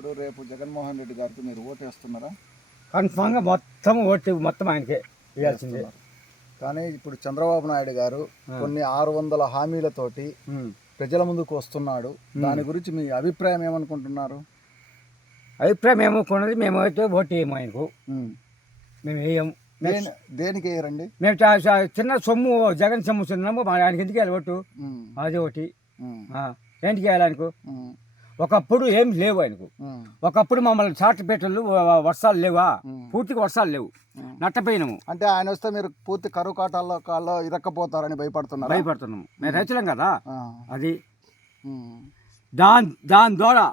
ఇప్పుడు రేపు జగన్మోహన్ రెడ్డి గారికి మీరు ఓటు వేస్తున్నారా? కన్ఫామ్గా మొత్తం ఆయనకే వేయాల్సిందే. కానీ ఇప్పుడు చంద్రబాబు నాయుడు గారు కొన్ని 600 హామీలతోటి ప్రజల ముందుకు వస్తున్నాడు. దాని గురించి మీ అభిప్రాయం ఏమనుకుంటున్నారు? అభిప్రాయం ఏమనుకున్నది మేమైతే ఓటు వేయము ఆయనకు. మేము వేయము. దేనికి వేయరండి? మేము చిన్న సొమ్ము జగన్ సొమ్ము తిన్నాము, ఆయనకి ఎందుకు వేయాలి ఓటు? అది ఒకటి. ఏంటికి వేయాలి ఆయనకు? ఒకప్పుడు ఏం లేవు ఆయనకు. ఒకప్పుడు మమ్మల్ని చాటపేటలు వర్షాలు లేవా, పూర్తిగా వర్షాలు లేవు, నట్టపోయినాము. అంటే ఆయన వస్తే మీరు పూర్తి కరువు కాటాల్లో ఇరక్కపోతారని భయపడుతున్నాము. మేము రైతులం కదా. అది దాని ద్వారా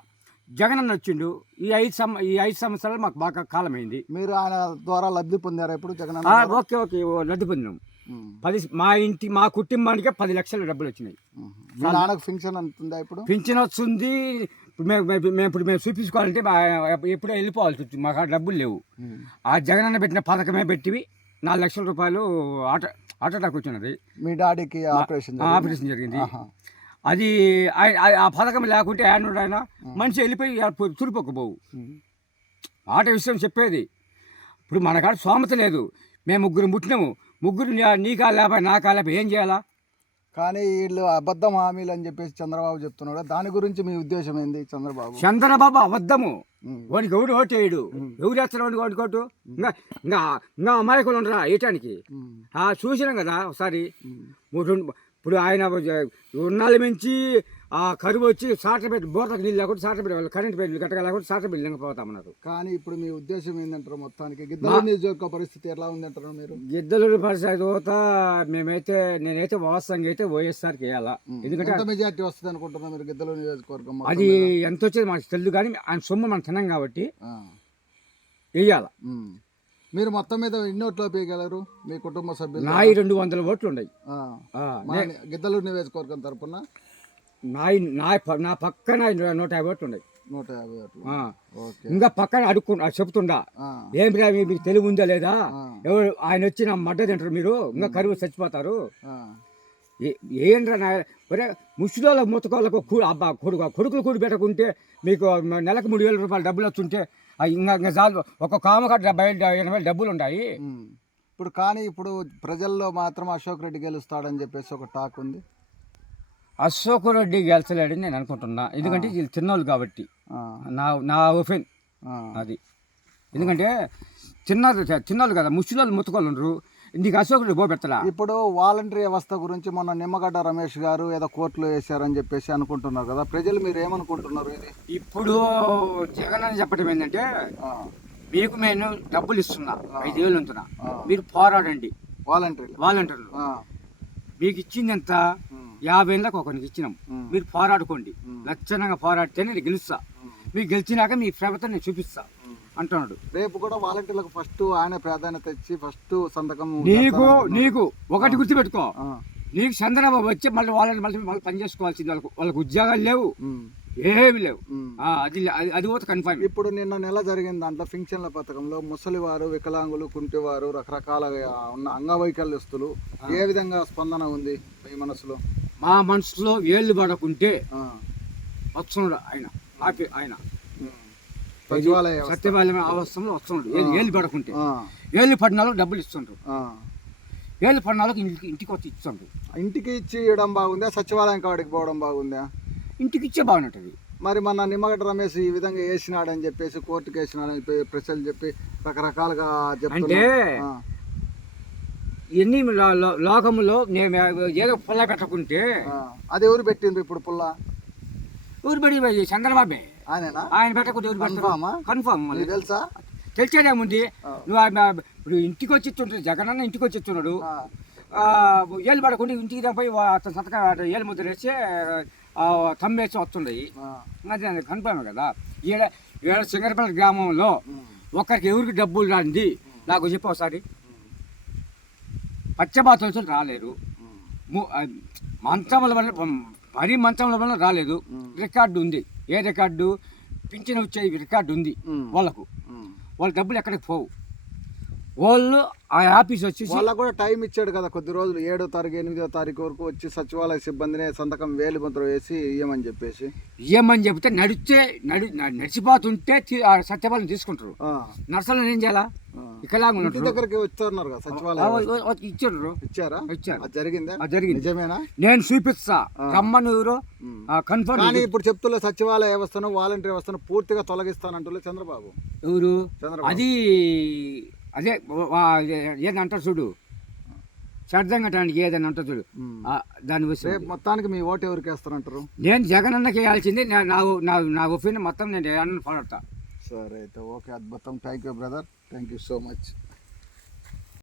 జగన్ అన్న వచ్చిండు. ఈ 5 సంవత్సరాలు మాకు బాగా కాలమైంది. మీరు ఆయన ద్వారా లబ్ధి పొందారా ఇప్పుడు జగన్? ఓకే లబ్ధి పొందినాము. మా కుటుంబానికే 10 లక్షల డబ్బులు వచ్చినాయి. నాన్నకు పింఛన్ అంటుందా? ఇప్పుడు పింఛన్ వస్తుంది. మేము చూపించుకోవాలంటే ఎప్పుడో వెళ్ళిపోవాలి. మాకు డబ్బులు లేవు. ఆ జగన్ అన్న పెట్టిన పథకమే పెట్టివి 4 లక్షల రూపాయలు హార్ట్ అటాక్ వచ్చినది. మీ డాడీకి ఆపరేషన్ జరిగింది. అది ఆ పథకం లేకుంటే ఆయన మనిషి వెళ్ళిపోయి తురిపోకపోవు. ఆట విషయం చెప్పేది. ఇప్పుడు మన కాడ సోమత లేదు. మేము ముగ్గురు పుట్టినాము. ముగ్గురు నీ కాలేపై నా కాలేపై ఏం చేయాలా? కానీ వీళ్ళు అబద్ధం హామీలు అని చెప్పేసి చంద్రబాబు చెప్తున్నాడు. దాని గురించి మీ ఉద్దేశం ఏంది? చంద్రబాబు అబద్ధము. వాడికి ఎవడు ఓటేయడు. ఎవరు వేస్తారు వాడికి ఓటు? ఇంకా అమాయకులు ఉండరా వేయటానికి? చూసినాం కదా ఒకసారి. ఇప్పుడు ఆయన ఉన్నాళ్ళ మించి ఆ కరువు వచ్చి సాటర్ పెట్టి బోర్లకు నీళ్ళు లేకుండా సాటర్ పెట్టి కరెంట్ బిల్లు కట్టగా లేకుండా సాటర్ బిల్లు లేకపోతామన్నారు. కానీ ఇప్పుడు మీ ఉద్దేశం ఏంటంటారు? మొత్తానికి గిద్దలూరు నియోజకవర్గ పరిస్థితి ఎలా ఉందంటారు మీరు? గిద్దలూరు పరిస్థితి పోతా నేనైతే వాస్తవంగా అయితే వైఎస్ఆర్కి వేయాలా. ఎందుకంటే మెజార్టీ వస్తుంది అనుకుంటున్నా మీరు గిద్దలూరు నియోజకవర్గం? అది ఎంత వచ్చేది మనకు తెలియదు, కానీ ఆయన సొమ్ము మనం తిన్నాం కాబట్టి వేయాల. మీరు మొత్తం మీద ఎన్ని ఓట్లు వేయగలరు మీ కుటుంబ సభ్యులు? 200 ఓట్లు ఉన్నాయి గిద్దలూరు నియోజకవర్గం తరఫున. నా పక్కన 150 ఓట్లు ఉన్నాయి. 150 ఓట్లు. ఇంకా పక్కన చెప్తుండా ఏం మీకు తెలివి ఉందా లేదా? ఎవరు ఆయన వచ్చి నా మడ్డ తింటారు, మీరు ఇంకా కరువు చచ్చిపోతారు. ఏంట్రా ముసలిళ్ళ ముతకోళ్ళకు కొడుకులు కూడి పెట్టకుంటే మీకు నెలకు 3,000 రూపాయలు డబ్బులు వస్తుంటే ఇంకా చాలు. ఒక కామకాడ 70-80 డబ్బులు ఉన్నాయి. ఇప్పుడు ప్రజల్లో మాత్రం అశోక్ రెడ్డి గెలుస్తాడని చెప్పేసి ఒక టాక్ ఉంది. అశోక్ రెడ్డి గెలిచలేడని నేను అనుకుంటున్నా. ఎందుకంటే వీళ్ళు చిన్నోళ్ళు కాబట్టి. నా ఒపీనియన్ అది. ఎందుకంటే చిన్నోళ్ళు కదా, ముసలిళ్ళు ముతకోళ్ళు ఉండరు. నీకు అశోక్ రెడ్డి పోపెడతాడా? ఇప్పుడు వాలంటరీ వ్యవస్థ గురించి మొన్న నిమ్మగడ్డ రమేష్ గారు ఏదో కోర్టులో వేశారని చెప్పేసి అనుకుంటున్నారు కదా, ప్రజలు మీరు ఏమనుకుంటున్నారు? ఇది ఇప్పుడు జగన్ అని చెప్పడం ఏంటంటే, మీకు నేను డబ్బులు ఇస్తున్నా 5,000 ఉంటున్నా, మీరు పోరాడండి. వాలంటీర్లు మీకు ఇచ్చింది ఎంత? 50 ఏళ్ళకి ఒకరికి ఇచ్చినాం. మీరు పోరాడుకోండి, లక్షణంగా పోరాడితేనే నేను గెలుస్తా. మీరు గెలిచినాక మీ ప్రభుత్వం నేను చూపిస్తా అంటున్నాడు. రేపు కూడా వాలంటీర్లకు ఫస్ట్ ఆయన ప్రాధాన్యత ఇచ్చి ఫస్ట్ సంతకం. నీకు ఒకటి గుర్తుపెట్టుకో, నీకు చంద్రబాబు వచ్చి మళ్ళీ మళ్ళీ పని చేసుకోవాల్సింది. వాళ్ళకి ఉద్యోగాలు లేవు, ఏమి లేవు. అది పోతే కన్ఫర్మ్. ఇప్పుడు నిన్న నెల జరిగిన దాంట్లో పింఛన్ల పథకంలో ముసలివారు, వికలాంగులు, కుంటివారు, రకరకాలుగా ఉన్న అంగవైకల్యస్తులు ఏ విధంగా స్పందన ఉంది మీ మనసులో? మా మనసులో ఏళ్ళు పడకుంటే వస్తున్నాడు ఆయన సత్యవాలయం అవస్థలో వస్తున్నాడు. ఏళ్ళు పడకుంటే ఏళ్ళు పడినాలకు డబ్బులు ఇస్తుండ్రు. ఏళ్ళు పడినాలకు ఇంటికి వచ్చి ఇస్తుండ్రు. ఇంటికి ఇచ్చి ఇవ్వడం బాగుందా, సచివాలయం కాడికి పోవడం బాగుందా? ఇంటికి ఇచ్చే బాగుంటుంది. మరి మన నిమ్మగడ్డ రమేష్ ఈ విధంగా వేసినాడని చెప్పేసి కోర్టుకి వేసినాడని ప్రజలు చెప్పి రకరకాలుగా అంటే ఎన్ని లోకంలో నేను ఏదో పుల్ల పెట్టకుంటే అది ఎవరు పెట్టిండ్రు? ఇప్పుడు పుల్ల ఎవరు పెట్టి? చంద్రబాబే. ఆయన పెట్టకుంటే ఎవరు పెడతామా? కన్ఫామ్. తెలుసా? తెలిసేదేముంది? నువ్వు ఇప్పుడు ఇంటికి వచ్చి ఇస్తుంటాడు జగన్ అన్న, ఇంటికి వచ్చి ఇస్తున్నాడు. ఏళ్ళు పడకుండా ఇంటికి పోయి సంతకం ఏళ్ళు ముద్ర వేసి తమ్మేసి వస్తుండయి. అది కన్ఫామే కదా. ఈడ సింగరపల్లి గ్రామంలో ఒకరికి ఎవరికి డబ్బులు రాంది నాకు చెప్పు ఒకసారి. పచ్చబాతులతో రాలేరు. మంచంల వల్ల రాలేదు. రికార్డు ఉంది. ఏ రికార్డు? పింఛన్ వచ్చే రికార్డు ఉంది వాళ్ళకు. వాళ్ళ డబ్బులు ఎక్కడికి పోవు. వాళ్ళు ఆ ఆఫీస్ వచ్చేసి వాళ్ళకు కూడా టైం ఇచ్చాడు కదా, కొద్ది రోజులు 7వ తారీఖు 8వ తారీఖు వరకు వచ్చి సచివాలయ సిబ్బందినే సంతకం వేలిముద్ర వేసి ఇయ్యమని చెప్పేసి. ఏమని చెప్తే నడిచిపోతుంటే ఆ సత్యపాలన తీసుకుంటారు. నర్సలను ఏం చేయాలా? ఇక్కడ ఇంటి దగ్గరికి వచ్చారు కదా సచివాలయం, ఇచ్చారు. ఇచ్చారా? ఇచ్చారు. అది జరిగిందా? జరిగింది. నిజమేనా? నేను చూపిస్తా రమ్మను కన్ఫర్మ్. కానీ ఇప్పుడు చెప్తున్న సచివాలయ వ్యవస్థను వాలంటీర్ వ్యవస్థను పూర్తిగా తొలగిస్తానంటులే చంద్రబాబు. ఎవరు? చంద్రబాబు. అది అదే ఏదంటారు చూడు, శ్రద్ధంగటానికి ఏదైనా ఉంటుంది చూడు, దాని విషయం. మొత్తానికి మీ ఓటు ఎవరికి వేస్తారంటారు? నేను జగన్ అన్నకి వేయాల్సింది. నా ఒపీనియన్ మొత్తం నేను ఫాలో అవుతా. సరే అయితే ఓకే, అద్భుతం. Thank you brother, thank you so much.